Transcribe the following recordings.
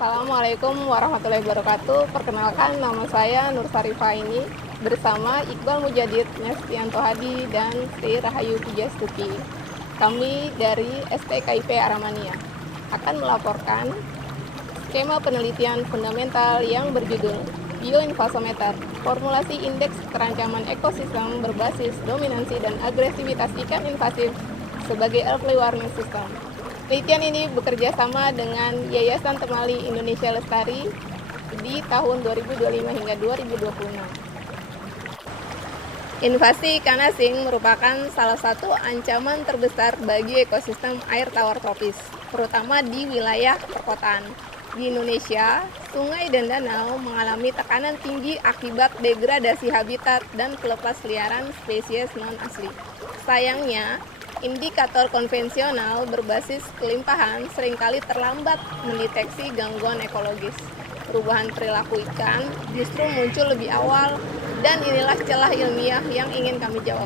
Assalamualaikum warahmatullahi wabarakatuh. Perkenalkan, nama saya Nur Sarifah ini bersama Iqbal Mujadid, Nestianto Hadi, dan Sri Rahayu Pujastuti. Kami dari STKIP Aramania akan melaporkan skema penelitian fundamental yang berjudul Bioinvasometer, formulasi indeks kerancaman ekosistem berbasis dominansi dan agresivitas ikan invasif sebagai early warning system. Penelitian ini bekerja sama dengan Yayasan Temali Indonesia Lestari di tahun 2025 hingga 2026. Invasi ikan asing merupakan salah satu ancaman terbesar bagi ekosistem air tawar tropis, terutama di wilayah perkotaan. Di Indonesia, sungai dan danau mengalami tekanan tinggi akibat degradasi habitat dan pelepasliaran spesies non-asli. Sayangnya, indikator konvensional berbasis kelimpahan seringkali terlambat mendeteksi gangguan ekologis. Perubahan perilaku ikan justru muncul lebih awal, dan inilah celah ilmiah yang ingin kami jawab.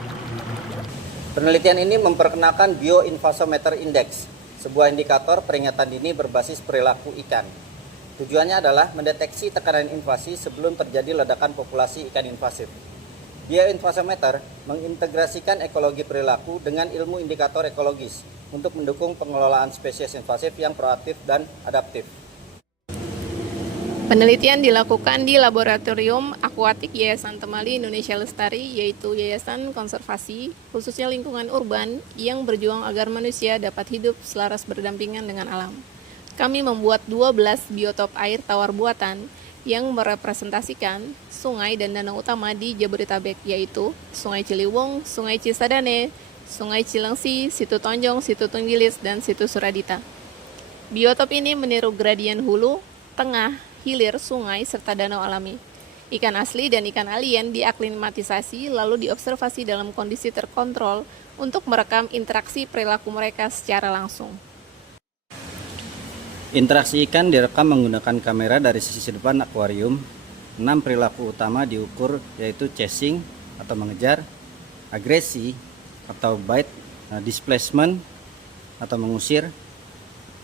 Penelitian ini memperkenalkan Bioinvasometer Index, sebuah indikator peringatan dini berbasis perilaku ikan. Tujuannya adalah mendeteksi tekanan invasi sebelum terjadi ledakan populasi ikan invasif. Bioinvasometer mengintegrasikan ekologi perilaku dengan ilmu indikator ekologis untuk mendukung pengelolaan spesies invasif yang proaktif dan adaptif. Penelitian dilakukan di Laboratorium Akuatik Yayasan Temali Indonesia Lestari, yaitu yayasan konservasi, khususnya lingkungan urban, yang berjuang agar manusia dapat hidup selaras berdampingan dengan alam. Kami membuat 12 biotop air tawar buatan yang merepresentasikan sungai dan danau utama di Jabodetabek, yaitu Sungai Ciliwung, Sungai Cisadane, Sungai Cilengsi, Situ Tonjong, Situ Tunggilis, dan Situ Suradita. Biotop ini meniru gradien hulu, tengah, hilir sungai serta danau alami. Ikan asli dan ikan alien diaklimatisasi lalu diobservasi dalam kondisi terkontrol untuk merekam interaksi perilaku mereka secara langsung. Interaksi ikan direkam menggunakan kamera dari sisi depan akuarium. 6 perilaku utama diukur, yaitu chasing atau mengejar, agresi atau bite, displacement atau mengusir,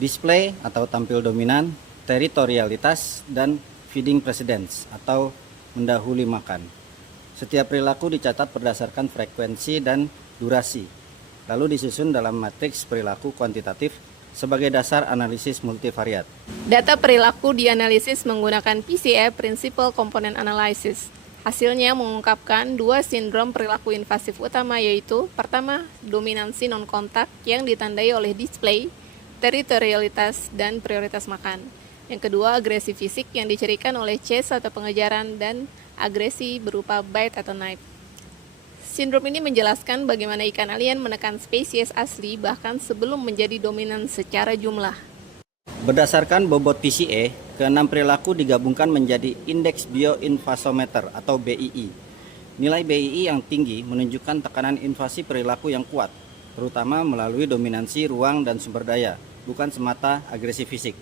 display atau tampil dominan, teritorialitas, dan feeding precedence atau mendahului makan. Setiap perilaku dicatat berdasarkan frekuensi dan durasi, lalu disusun dalam matriks perilaku kuantitatif sebagai dasar analisis multivariat. Data perilaku dianalisis menggunakan PCA (Principal Component Analysis). Hasilnya mengungkapkan 2 sindrom perilaku invasif utama, yaitu pertama, dominansi non-kontak yang ditandai oleh display, teritorialitas, dan prioritas makan. Yang kedua, agresi fisik yang dicirikan oleh chase atau pengejaran dan agresi berupa bite atau knife. Sindrom ini menjelaskan bagaimana ikan alien menekan spesies asli bahkan sebelum menjadi dominan secara jumlah. Berdasarkan bobot PCA, ke-6 perilaku digabungkan menjadi Indeks Bioinvasometer atau BII. Nilai BII yang tinggi menunjukkan tekanan invasi perilaku yang kuat, terutama melalui dominansi ruang dan sumber daya, bukan semata agresi fisik.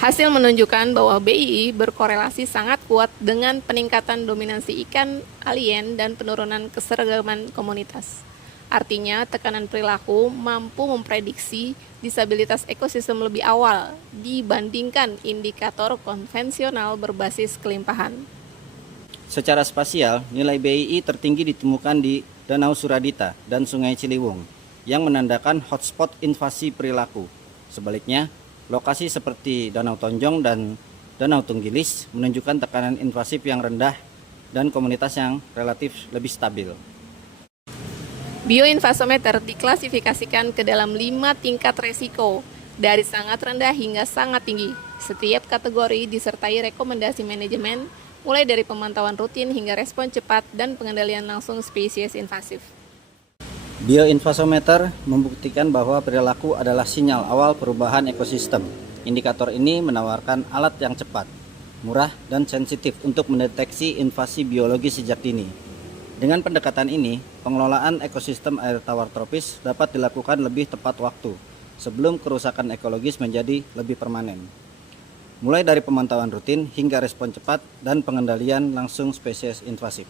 Hasil menunjukkan bahwa BII berkorelasi sangat kuat dengan peningkatan dominansi ikan alien dan penurunan keseragaman komunitas. Artinya, tekanan perilaku mampu memprediksi disabilitas ekosistem lebih awal dibandingkan indikator konvensional berbasis kelimpahan. Secara spasial, nilai BII tertinggi ditemukan di Danau Suradita dan Sungai Ciliwung yang menandakan hotspot invasi perilaku. Sebaliknya, lokasi seperti Danau Tonjong dan Danau Tunggilis menunjukkan tekanan invasif yang rendah dan komunitas yang relatif lebih stabil. Bioinvasometer diklasifikasikan ke dalam 5 tingkat resiko, dari sangat rendah hingga sangat tinggi. Setiap kategori disertai rekomendasi manajemen, mulai dari pemantauan rutin hingga respon cepat dan pengendalian langsung spesies invasif. Bioinvasometer membuktikan bahwa perilaku adalah sinyal awal perubahan ekosistem. Indikator ini menawarkan alat yang cepat, murah, dan sensitif untuk mendeteksi invasi biologi sejak dini. Dengan pendekatan ini, pengelolaan ekosistem air tawar tropis dapat dilakukan lebih tepat waktu sebelum kerusakan ekologis menjadi lebih permanen. Mulai dari pemantauan rutin hingga respon cepat dan pengendalian langsung spesies invasif.